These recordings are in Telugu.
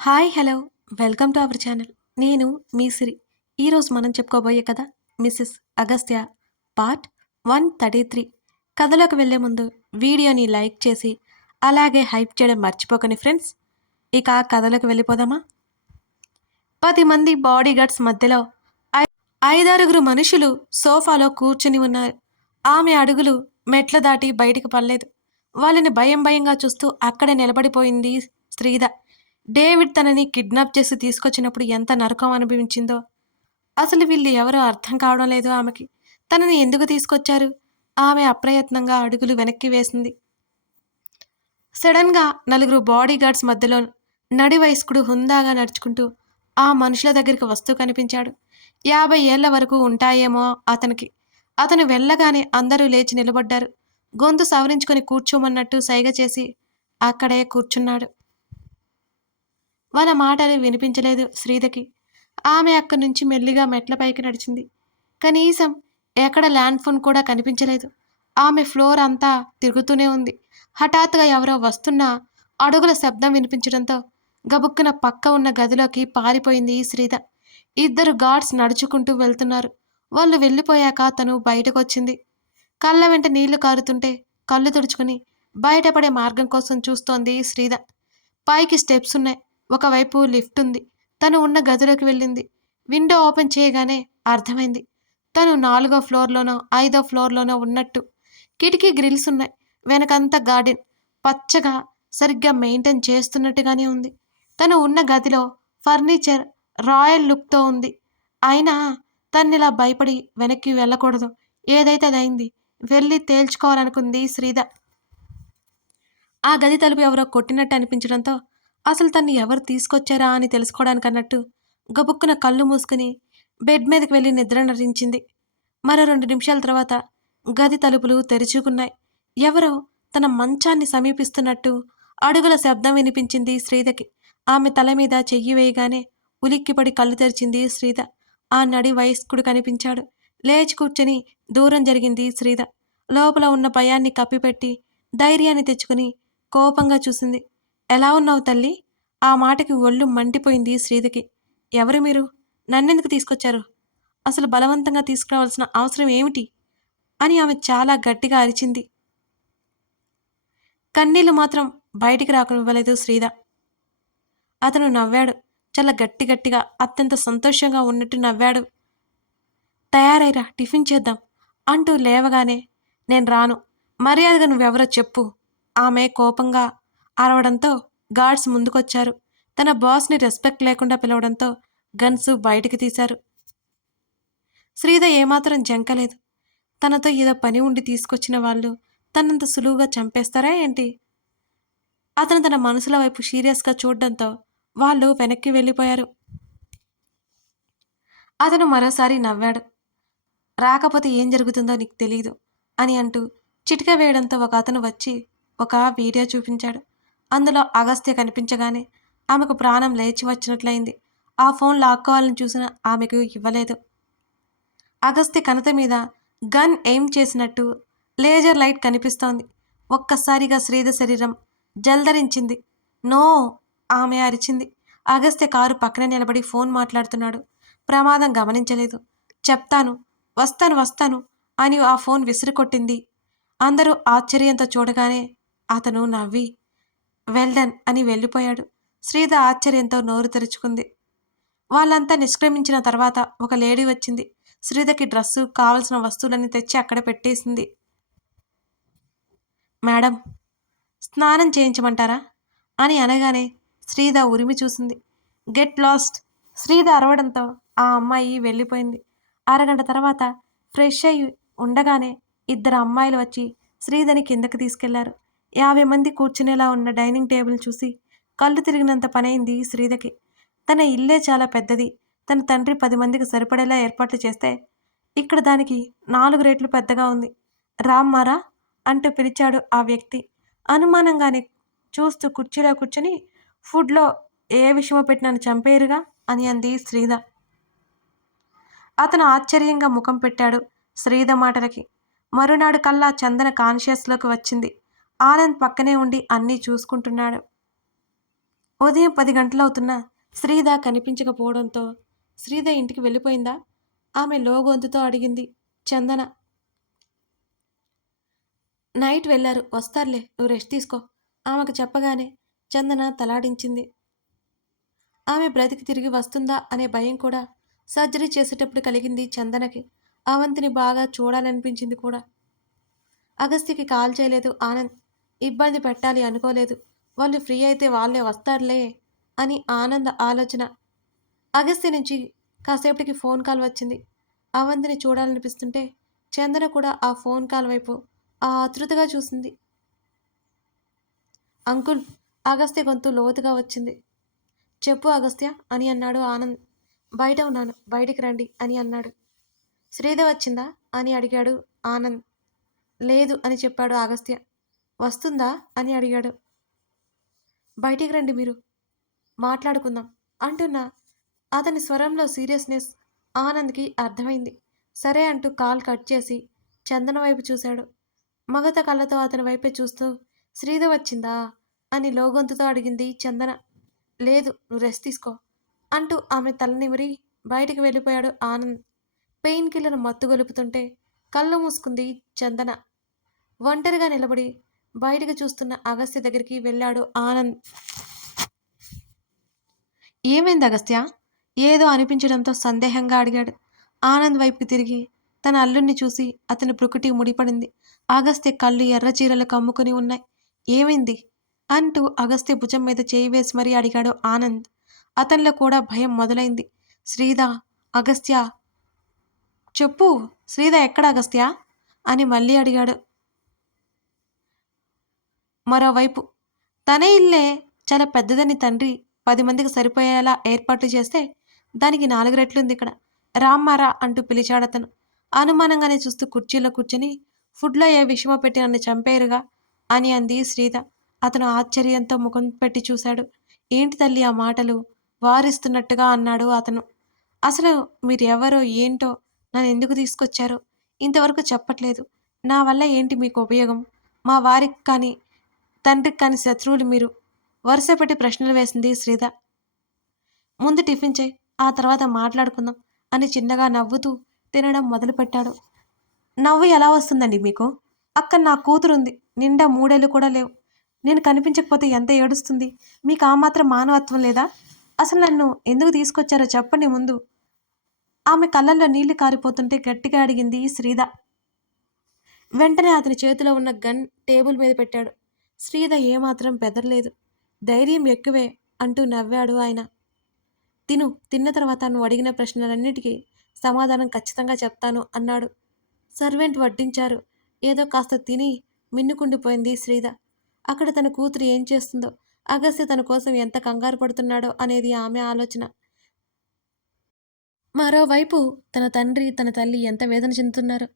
Hi hello welcome to our channel. నేను మీ సిరి. ఈరోజు మనం చెప్పుకోబోయే కథ మిసెస్ అగస్త్య పార్ట్ 133. కథలోకి వెళ్ళే ముందు వీడియోని లైక్ చేసి అలాగే హైప్ చేయడం మర్చిపోకండి ఫ్రెండ్స్. ఇక కథలోకి వెళ్ళిపోదామా? 10 మంది బాడీ గార్డ్స్ మధ్యలో ఐదారుగురు మనుషులు సోఫాలో కూర్చుని ఉన్నారు. ఆమె అడుగులు మెట్ల దాటి బయటికి పడలేదు. వాళ్ళని భయం భయంగా చూస్తూ అక్కడే నిలబడిపోయింది శ్రీద. డేవిడ్ తనని కిడ్నాప్ చేసి తీసుకొచ్చినప్పుడు ఎంత నరకం అనుభవించిందో. అసలు వీళ్ళు ఎవరో అర్థం కావడం లేదు ఆమెకి. తనని ఎందుకు తీసుకొచ్చారు? ఆమె అప్రయత్నంగా అడుగులు వెనక్కి వేసింది. సడన్గా నలుగురు బాడీ గార్డ్స్ మధ్యలో నడి వయస్కుడు హుందాగా నడుచుకుంటూ ఆ మనుషుల దగ్గరికి వస్తూ కనిపించాడు. 50 ఏళ్ల వరకు ఉంటాయేమో అతనికి. అతను వెళ్ళగానే అందరూ లేచి నిలబడ్డారు. గొంతు సవరించుకొని కూర్చోమన్నట్టు సైగ చేసి అక్కడే కూర్చున్నాడు. వాళ్ళ మాటలు వినిపించలేదు శ్రీదకి. ఆమె అక్కడి నుంచి మెల్లిగా మెట్లపైకి నడిచింది. కనీసం ఎక్కడ ల్యాండ్ ఫోన్ కూడా కనిపించలేదు. ఆమె ఫ్లోర్ అంతా తిరుగుతూనే ఉంది. హఠాత్తుగా ఎవరో వస్తున్న అడుగుల శబ్దం వినిపించడంతో గబుక్కున పక్క ఉన్న గదిలోకి పారిపోయింది శ్రీద. 2 గార్డ్స్ నడుచుకుంటూ వెళ్తున్నారు. వాళ్ళు వెళ్ళిపోయాక తను బయటకొచ్చింది. కళ్ళ వెంట నీళ్లు కారుతుంటే కళ్ళు తుడుచుకుని బయటపడే మార్గం కోసం చూస్తోంది శ్రీద. పైకి స్టెప్స్ ఉన్నాయి. ఒకవైపు లిఫ్ట్ ఉంది. తను ఉన్న గదిలోకి వెళ్ళింది. విండో ఓపెన్ చేయగానే అర్థమైంది తను 4వ ఫ్లోర్లోనో 5వ ఫ్లోర్లోనో ఉన్నట్టు. కిటికీ గ్రిల్స్ ఉన్నాయి. వెనకంతా గార్డెన్ పచ్చగా సరిగ్గా మెయింటైన్ చేస్తున్నట్టుగానే ఉంది. తను ఉన్న గదిలో ఫర్నిచర్ రాయల్ లుక్తో ఉంది. అయినా తన్నిలా భయపడి వెనక్కి వెళ్ళకూడదు. ఏదైతే అదైంది. వెళ్ళి తేల్చుకోవాలనుకుంది శ్రీద. ఆ గది తలుపు ఎవరో కొట్టినట్టు అనిపించడంతో అసలు తన్ని ఎవరు తీసుకొచ్చారా అని తెలుసుకోవడానికన్నట్టు గబుక్కున కళ్ళు మూసుకుని బెడ్ మీదకి వెళ్ళి నిద్ర నటించింది. మరో 2 నిమిషాల తర్వాత గది తలుపులు తెరుచుకున్నాయి. ఎవరో తన మంచాన్ని సమీపిస్తున్నట్టు అడుగుల శబ్దం వినిపించింది శ్రీదకి. ఆమె తల మీద చెయ్యి వేయగానే ఉలిక్కిపడి కళ్ళు తెరిచింది శ్రీద. ఆ నడి వయస్కుడు కనిపించాడు. లేచి కూర్చొని దూరం జరిగింది శ్రీద. లోపల ఉన్న భయాన్ని కప్పిపెట్టి ధైర్యాన్ని తెచ్చుకుని కోపంగా చూసింది. ఎలా ఉన్నావు తల్లి? ఆ మాటకి ఒళ్ళు మండిపోయింది శ్రీదకి. ఎవరు మీరు? నన్నెందుకు తీసుకొచ్చారు? అసలు బలవంతంగా తీసుకురావాల్సిన అవసరం ఏమిటి? అని ఆమె చాలా గట్టిగా అరిచింది. కన్నీళ్లు మాత్రం బయటికి రాకనివ్వలేదు శ్రీద. అతను నవ్వాడు. చాలా గట్టిగా అత్యంత సంతోషంగా ఉన్నట్టు నవ్వాడు. తయారైరా, టిఫిన్ చేద్దాం అంటూ లేవగానే నేను రాను, మర్యాదగా నువ్వెవరో చెప్పు. ఆమె కోపంగా అరవడంతో గార్డ్స్ ముందుకొచ్చారు. తన బాస్ని రెస్పెక్ట్ లేకుండా పిలవడంతో గన్స్ బయటికి తీశారు. శ్రీద ఏమాత్రం జంకలేదు. తనతో ఏదో పని ఉండి తీసుకొచ్చిన వాళ్ళు తనంత సులువుగా చంపేస్తారా ఏంటి? అతను తన మనసుల వైపు సీరియస్గా చూడడంతో వాళ్ళు వెనక్కి వెళ్ళిపోయారు. అతను మరోసారి నవ్వాడు. రాకపోతే ఏం జరుగుతుందో నీకు తెలీదు అని అంటూ చిటిక వేయడంతో ఒక అతను వచ్చి ఒక వీడియో చూపించాడు. అందులో అగస్త్య కనిపించగానే ఆమెకు ప్రాణం లేచి వచ్చినట్లయింది. ఆ ఫోన్ లాక్కోవాలని చూసిన ఆమెకు ఇవ్వలేదు. అగస్త్య కణత మీద గన్ ఎయిమ్ చేసినట్టు లేజర్ లైట్ కనిపిస్తోంది. ఒక్కసారిగా శ్రీద శరీరం జల్దరించింది. నో! ఆమె అరిచింది. అగస్త్య కారు పక్కనే నిలబడి ఫోన్ మాట్లాడుతున్నాడు. ప్రమాదం గమనించలేదు. చెప్తాను, వస్తాను అని ఆ ఫోన్ విసిరికొట్టింది. అందరూ ఆశ్చర్యంతో చూడగానే అతను నవ్వి వెల్డన్ అని వెళ్ళిపోయాడు. శ్రీద ఆశ్చర్యంతో నోరు తెరుచుకుంది. వాళ్ళంతా నిష్క్రమించిన తర్వాత ఒక లేడీ వచ్చింది. శ్రీదకి డ్రస్సు కావలసిన వస్తువులన్నీ తెచ్చి అక్కడ పెట్టేసింది. మేడం, స్నానం చేయించమంటారా అని అనగానే శ్రీద ఉరిమి చూసింది. Get lost! శ్రీద అరవడంతో ఆ అమ్మాయి వెళ్ళిపోయింది. అరగంట తర్వాత ఫ్రెష్ అయి ఉండగానే 2 అమ్మాయిలు వచ్చి శ్రీదని కిందకి తీసుకెళ్లారు. 50 మంది కూర్చునేలా ఉన్న డైనింగ్ టేబుల్ చూసి కళ్ళు తిరిగినంత పనైంది శ్రీదకి. తన ఇల్లే చాలా పెద్దది. తన తండ్రి 10 మందికి సరిపడేలా ఏర్పాట్లు చేస్తే ఇక్కడ దానికి 4 రెట్లు పెద్దగా ఉంది. రామ్మారా అంటూ పిలిచాడు ఆ వ్యక్తి. అనుమానంగానే చూస్తూ కుర్చీలో కూర్చుని ఫుడ్లో ఏ విషయమో పెట్టి నన్ను చంపేరుగా అని అంది శ్రీద. అతను ఆశ్చర్యంగా ముఖం పెట్టాడు శ్రీద మాటలకి. మరునాడు కల్లా చందన కాన్షియస్లోకి వచ్చింది. ఆనంద్ పక్కనే ఉండి అన్నీ చూసుకుంటున్నాడు. ఉదయం 10 గంటలవుతున్నా శ్రీధ కనిపించకపోవడంతో శ్రీధ ఇంటికి వెళ్ళిపోయిందా? ఆమె లోగొంతుతో అడిగింది. చందన. నైట్ వెళ్లారు, వస్తారులే, నువ్వు రెస్ట్ తీసుకో ఆమెకు చెప్పగానే చందన తలాడించింది. ఆమె బ్రతికి తిరిగి వస్తుందా అనే భయం కూడా సర్జరీ చేసేటప్పుడు కలిగింది చందనకి. అవంతిని బాగా చూడాలనిపించింది కూడా. అగస్త్యకి కాల్ చేయలేదు ఆనంద్. ఇబ్బంది పెట్టాలి అనుకోలేదు. వాళ్ళు ఫ్రీ అయితే వాళ్ళే వస్తారులే అని ఆనంద్ ఆలోచన. అగస్త్య నుంచి కాసేపటికి ఫోన్ కాల్ వచ్చింది. అవంతిని చూడాలనిపిస్తుంటే చందన కూడా ఆ ఫోన్ కాల్ వైపు ఆతృతగా చూసింది. అంకుల్, అగస్త్య గొంతు లోతుగా వచ్చింది. చెప్పు అగస్త్య అని అన్నాడు ఆనంద్. బయట ఉన్నాను, బయటికి రండి అని అన్నాడు. శ్రీధ వచ్చిందా అని అడిగాడు ఆనంద్. లేదు అని చెప్పాడు అగస్త్య. వస్తుందా అని అడిగాడు. బయటికి రండి, మీరు మాట్లాడుకుందాం అంటున్నా అతని స్వరంలో సీరియస్నెస్ ఆనంద్కి అర్థమైంది. సరే అంటూ కాల్ కట్ చేసి చందన వైపు చూశాడు. మగత కళ్ళతో అతని వైపే చూస్తూ శ్రీధ వచ్చిందా అని లోగొంతుతో అడిగింది చందన. లేదు, నువ్వు రెస్ట్ తీసుకో అంటూ ఆమె తల నిమిరి బయటికి వెళ్ళిపోయాడు ఆనంద్. పెయిన్ కిల్లర్ మత్తు గొలుపుతుంటే కళ్ళు మూసుకుంది చందన. ఒంటరిగా నిలబడి బయటికి చూస్తున్న అగస్త్య దగ్గరికి వెళ్ళాడు ఆనంద్. ఏమైంది అగస్త్య? ఏదో అనిపించడంతో సందేహంగా అడిగాడు. ఆనంద్ వైపుకి తిరిగి తన అల్లుణ్ణి చూసి అతని బ్రుకుటి ముడిపడింది. అగస్త్య కళ్ళు ఎర్రచీరలు కమ్ముకుని ఉన్నాయి. ఏమైంది అంటూ అగస్త్య భుజం మీద చేయి వేసి మరీ అడిగాడు ఆనంద్. అతనిలో కూడా భయం మొదలైంది. శ్రీధ, అగస్త్య, చెప్పు, శ్రీధ ఎక్కడ అగస్త్య అని మళ్ళీ అడిగాడు. మరోవైపు తనే ఇల్లే చాలా పెద్దదని తండ్రి 10 మందికి సరిపోయేలా ఏర్పాట్లు చేస్తే దానికి 4 రెట్లుంది ఇక్కడ. రామ్మారా అంటూ పిలిచాడతను. అనుమానంగానే చూస్తూ కుర్చీలో కూర్చొని ఫుడ్లో ఏ విషమో పెట్టి నన్ను చంపేరుగా అని అంది శ్రీధ. అతను ఆశ్చర్యంతో ముఖం పెట్టి చూశాడు. ఏంటి తల్లి ఆ మాటలు? వారిస్తున్నట్టుగా అన్నాడు అతను. అసలు మీరెవరో ఏంటో నన్ను ఎందుకు తీసుకొచ్చారో ఇంతవరకు చెప్పట్లేదు. నా వల్ల ఏంటి మీకు ఉపయోగం? మా వారికి కానీ తండ్రికి కానీ శత్రువులు మీరు. వరుస పెట్టి ప్రశ్నలు వేసింది శ్రీధ. ముందు టిఫిన్ చేయి, ఆ తర్వాత మాట్లాడుకుందాం అని చిన్నగా నవ్వుతూ తినడం మొదలుపెట్టాడు. నవ్వు ఎలా వస్తుందండి మీకు? అక్కడ నా కూతురుంది, నిండా 3 ఏళ్ళు కూడా లేవు. నేను కనిపించకపోతే ఎంత ఏడుస్తుంది? మీకు ఆ మాత్రం మానవత్వం లేదా? అసలు నన్ను ఎందుకు తీసుకొచ్చారో చెప్పండి ముందు. ఆమె కళ్ళల్లో నీళ్లు కారిపోతుంటే గట్టిగా అడిగింది శ్రీధ. వెంటనే అతని చేతిలో ఉన్న గన్ టేబుల్ మీద పెట్టాడు. శ్రీధ ఏమాత్రం బెదరలేదు. ధైర్యం ఎక్కువే అంటూ నవ్వాడు ఆయన. తిన్న తర్వాత నువ్వు అడిగిన ప్రశ్నలన్నిటికీ సమాధానం ఖచ్చితంగా చెప్తాను అన్నాడు. సర్వెంట్ వడ్డించారు. ఏదో కాస్త తిని మిన్నుకుండిపోయింది శ్రీధ. అక్కడ తన కూతురు ఏం చేస్తుందో, అగస్త్య తన కోసం ఎంత కంగారు పడుతున్నాడో అనేది ఆమె ఆలోచన. మరోవైపు తన తండ్రి, తన తల్లి ఎంత వేదన చెందుతున్నారో.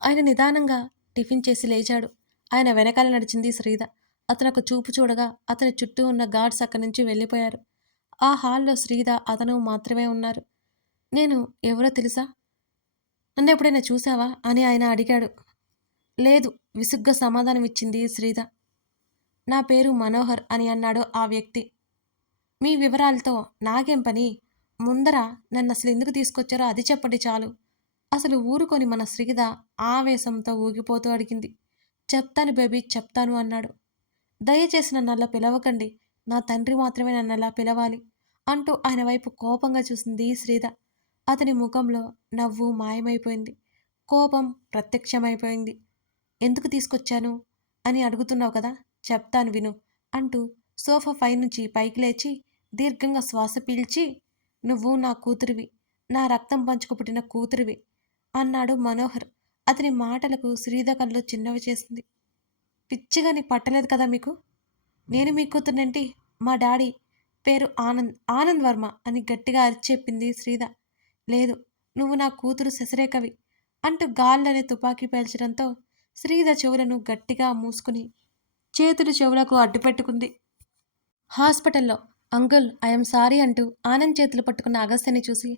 ఆయన నిదానంగా టిఫిన్ చేసి లేచాడు. ఆయన వెనకాల నడిచింది శ్రీధ. అతనొక చూపు చూడగా అతని చుట్టూ ఉన్న గార్డ్స్ అక్కడి నుంచి వెళ్ళిపోయారు. ఆ హాల్లో శ్రీధ, అతను మాత్రమే ఉన్నారు. నేను ఎవరో తెలుసా? నన్ను ఎప్పుడైనా చూసావా అని ఆయన అడిగాడు. లేదు, విసుగ్గా సమాధానం ఇచ్చింది శ్రీధ. నా పేరు మనోహర్ అని అన్నాడు ఆ వ్యక్తి. మీ వివరాలతో నాకేం పని? ముందర నన్ను అసలు ఎందుకు తీసుకొచ్చారో అది చెప్పండి చాలు. అసలు ఊరుకొని మన శ్రీధ ఆవేశంతో ఊగిపోతూ అడిగింది. చెప్తాను బేబీ, చెప్తాను అన్నాడు. దయచేసి నన్ను అలా పిలవకండి, నా తండ్రి మాత్రమే నన్ను అలా పిలవాలి అంటూ ఆయన వైపు కోపంగా చూసింది శ్రీధ. అతని ముఖంలో నవ్వు మాయమైపోయింది. కోపం ప్రత్యక్షమైపోయింది. ఎందుకు తీసుకొచ్చాను అని అడుగుతున్నావు కదా, చెప్తాను విను అంటూ సోఫా పై నుంచి పైకి లేచి దీర్ఘంగా శ్వాస పీల్చి, నువ్వు నా కూతురివి, నా రక్తం పంచుకు పుట్టిన కూతురివి అన్నాడు మనోహర్. అతని మాటలకు శ్రీధ కళ్ళు చిన్నవి చేసింది. పిచ్చిగా నీ పట్టలేదు కదా మీకు? నేను మీ కూతురునంటి. మా డాడీ పేరు ఆనంద్, ఆనంద్ వర్మ అని గట్టిగా అరిచెప్పింది శ్రీధ. లేదు, నువ్వు నా కూతురు శశిరేఖవి అంటూ గాల్లోనే తుపాకీ పేల్చడంతో శ్రీధ చెవులను గట్టిగా మూసుకుని చేతులు చెవులకు అడ్డుపెట్టుకుంది. హాస్పిటల్లో అంకుల్, ఐఎమ్ సారీ అంటూ ఆనంద్ చేతులు పట్టుకున్న అగస్త్యని చూసి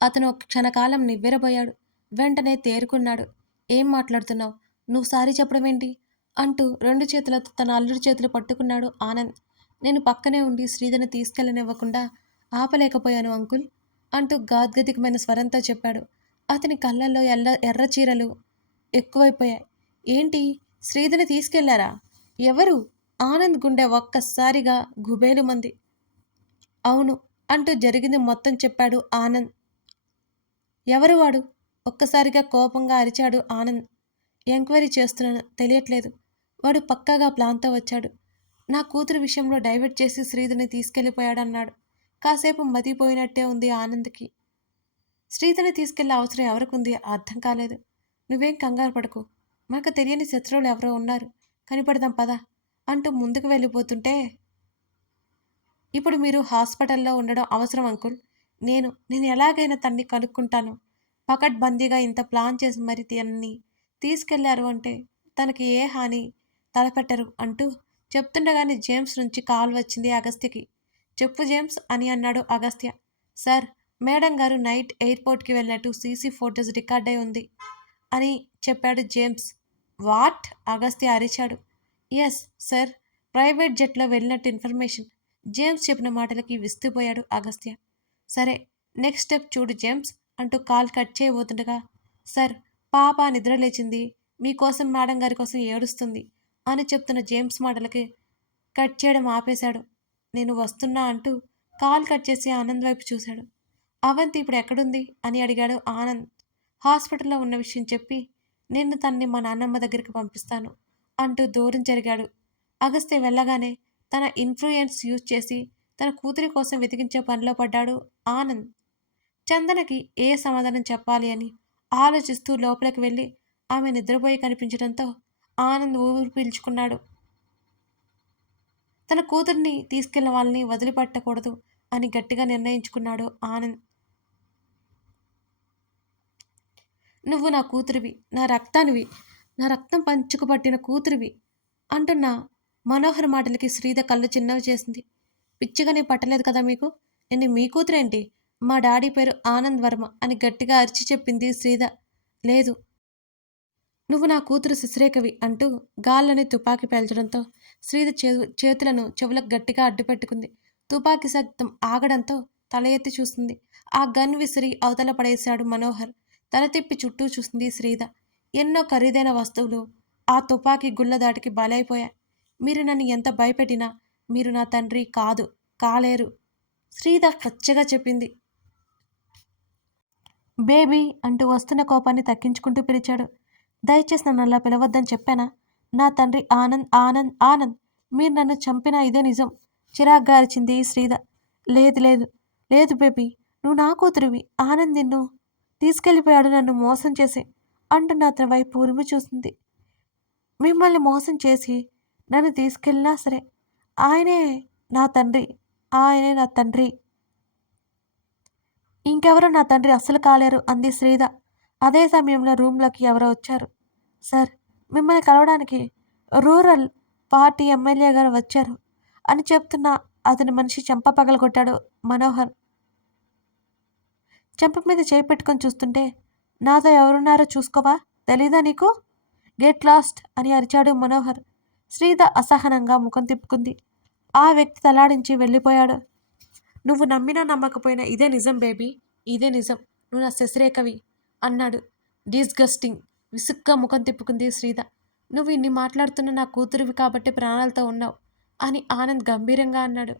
అతను ఒక క్షణకాలం నివ్వెరబోయాడు. వెంటనే తేరుకున్నాడు. ఏం మాట్లాడుతున్నావు? నువ్వు సారీ చెప్పడం ఏంటి అంటూ 2 చేతులతో తన అల్లుడి చేతులు పట్టుకున్నాడు ఆనంద్. నేను పక్కనే ఉండి శ్రీధర్ని తీసుకెళ్ళనివ్వకుండా ఆపలేకపోయాను అంకుల్ అంటూ గాద్గదికమైన స్వరంతో చెప్పాడు. అతని కళ్ళల్లో ఎర్ర చీరలు ఎక్కువైపోయాయి. ఏంటి, శ్రీధర్ని తీసుకెళ్లారా? ఎవరు? ఆనంద్ గుండె ఒక్కసారిగా గుబేలుమంది. అవును అంటూ జరిగింది మొత్తం చెప్పాడు ఆనంద్. ఎవరు వాడు? ఒక్కసారిగా కోపంగా అరిచాడు ఆనంద్. ఎంక్వైరీ చేస్తున్నాను, తెలియట్లేదు. వాడు పక్కాగా ప్లాన్తో వచ్చాడు. నా కూతురు విషయంలో డైవర్ట్ చేసి శ్రీధర్ని తీసుకెళ్ళిపోయాడన్నాడు. కాసేపు మతిపోయినట్టే ఉంది ఆనంద్కి. శ్రీధర్ని తీసుకెళ్లే అవసరం ఎవరికుంది అర్థం కాలేదు. నువ్వేం కంగారు పడకు, మనకు తెలియని శత్రువులు ఎవరో ఉన్నారు, కనిపెడదాం పద అంటూ ముందుకు వెళ్ళిపోతుంటే, ఇప్పుడు మీరు హాస్పిటల్లో ఉండడం అవసరం అంకుల్. నేను ఎలాగైనా తన్ని కనుక్కుంటాను. పకడ్బందీగా ఇంత ప్లాన్ చేసి మరి తనని తీసుకెళ్లారు అంటే తనకి ఏ హాని తలపెట్టరు అంటూ చెప్తుండగానే జేమ్స్ నుంచి కాల్ వచ్చింది అగస్త్యకి. చెప్పు జేమ్స్ అని అన్నాడు అగస్త్య. సార్, మేడం గారు నైట్ ఎయిర్పోర్ట్కి వెళ్ళినట్టు సీసీ ఫోటోస్ రికార్డ్ అయి ఉంది అని చెప్పాడు జేమ్స్. వాట్? అగస్త్య అరిచాడు. ఎస్ సార్, ప్రైవేట్ జెట్లో వెళ్ళినట్టు ఇన్ఫర్మేషన్. జేమ్స్ చెప్పిన మాటలకి విస్తుపోయాడు అగస్త్య. సరే, నెక్స్ట్ స్టెప్ చూడు జేమ్స్ అంటూ కాల్ కట్ చేయబోతుండగా, సార్, పాప నిద్రలేచింది, మీకోసం మేడం గారి కోసం ఏడుస్తుంది అని చెప్తున్న జేమ్స్ మాటలకి కట్ చేయడం ఆపేశాడు. నేను వస్తున్నా అంటూ కాల్ కట్ చేసి ఆనంద్ వైపు చూశాడు. అవంతి ఇప్పుడు ఎక్కడుంది అని అడిగాడు ఆనంద్. హాస్పిటల్లో ఉన్న విషయం చెప్పి నేను తన్ని మా నాన్నమ్మ దగ్గరికి పంపిస్తాను అంటూ దూరం జరిగాడు. అగస్త్య వెళ్ళగానే తన ఇన్ఫ్లుయెన్స్ యూజ్ చేసి తన కూతురి కోసం వెతికించే పనిలో పడ్డాడు ఆనంద్. చందనకి ఏ సమాధానం చెప్పాలి అని ఆలోచిస్తూ లోపలికి వెళ్ళి ఆమె నిద్రపోయి కనిపించడంతో ఆనంద్ ఊపిరి పీల్చుకున్నాడు. తన కూతుర్ని తీసుకెళ్లిన వాళ్ళని వదిలిపెట్టకూడదు అని గట్టిగా నిర్ణయించుకున్నాడు ఆనంద్. నువ్వు నా కూతురివి, నా రక్తానివి, నా రక్తం పంచుకు పట్టిన కూతురివి అంటున్న మనోహర్ మాటలకి శ్రీధ కళ్ళు చిన్నవి చేసింది. పిచ్చిగానే పట్టలేదు కదా మీకు? నేను మీ కూతురేంటి? మా డాడీ పేరు ఆనంద్ వర్మ అని గట్టిగా అరిచి చెప్పింది శ్రీధ. లేదు, నువ్వు నా కూతురు శశిరేఖవి అంటూ గాల్లోనే తుపాకీ పేల్చడంతో శ్రీధ చేతులను చెవులకు గట్టిగా అడ్డుపెట్టుకుంది. తుపాకీ శబ్దం ఆగడంతో తల ఎత్తి చూస్తుంది. ఆ గన్ విసిరి అవతల పడేశాడు మనోహర్. తల తిప్పి చుట్టూ చూసింది శ్రీధ. ఎన్నో ఖరీదైన వస్తువులు ఆ తుపాకీ గుళ్ళ దాటికి బలైపోయాయి. మీరు నన్ను ఎంత భయపెట్టినా మీరు నా తండ్రి కాదు, కాలేరు, శ్రీధ పచ్చగా చెప్పింది. బేబీ అంటూ వస్తున్న కోపాన్ని తగ్గించుకుంటూ పిలిచాడు. దయచేసి నన్ను అలా పిలవద్దని చెప్పానా? నా తండ్రి ఆనంద్, ఆనంద్, ఆనంద్. మీరు నన్ను చంపినా ఇదే నిజం, చిరాగ్గా అరిచింది శ్రీధ. లేదు లేదు లేదు బేబీ, నువ్వు నా కూతురివి. ఆనంద్ నిన్ను తీసుకెళ్ళిపోయాడు నన్ను మోసం చేసి అంటున్న అతని వైపు ఉరిమి చూసింది. మిమ్మల్ని మోసం చేసి నన్ను తీసుకెళ్ళినా సరే ఆయనే నా తండ్రి, ఆయనే నా తండ్రి, ఇంకెవరో నా తండ్రి అస్సలు కాలేరు అంది శ్రీధ. అదే సమయంలో రూమ్లోకి ఎవరో వచ్చారు. సార్, మిమ్మల్ని కలవడానికి రూరల్ పార్టీ ఎమ్మెల్యే గారు వచ్చారు అని చెప్తున్న అతని మనిషి చెంప పగలగొట్టాడు మనోహర్. చెంప మీద చేయి పెట్టుకొని చూస్తుంటే, నాతో ఎవరున్నారో చూసుకోవా, తెలీదా నీకు? గెట్ లాస్ట్ అని అరిచాడు మనోహర్. శ్రీధ అసహనంగా ముఖం తిప్పుకుంది. ఆ వ్యక్తి తలాడించి వెళ్ళిపోయాడు. నువ్వు నమ్మినా నమ్మకపోయినా ఇదే నిజం బేబీ, ఇదే నిజం, నువ్వు నా శశిరేఖవి అన్నాడు. డిస్గస్టింగ్. విసుగ్గా ముఖం తిప్పుకుంది శ్రీధ. నువ్వు ఇన్ని మాట్లాడుతున్న నా కూతురివి కాబట్టి ప్రాణాలతో ఉన్నావు అని ఆనంద్ గంభీరంగా అన్నాడు.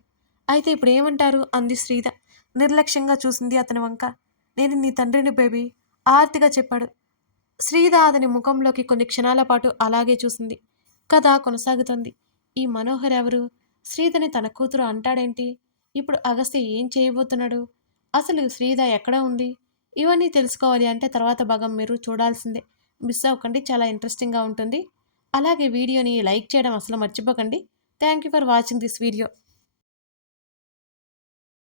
అయితే ఇప్పుడు ఏమంటారు అంది శ్రీధ. నిర్లక్ష్యంగా చూసింది అతని వంక. నేను నీ తండ్రిని బేబీ, ఆర్తిగా చెప్పాడు. శ్రీధ అతని ముఖంలోకి కొన్ని క్షణాల పాటు అలాగే చూసింది. కథ కొనసాగుతోంది. ఈ మనోహర్ ఎవరు? శ్రీధని తన కూతురు అంటాడేంటి? ఇప్పుడు అగస్త్య ఏం చేయబోతున్నాడు? అసలు శ్రీధ ఎక్కడ ఉంది? ఇవన్నీ తెలుసుకోవాలి అంటే తర్వాత భాగం మీరు చూడాల్సిందే. మిస్ అవ్వకండి, చాలా ఇంట్రెస్టింగ్గా ఉంటుంది. అలాగే వీడియోని లైక్ చేయడం అసలు మర్చిపోకండి. Thank you for watching this video.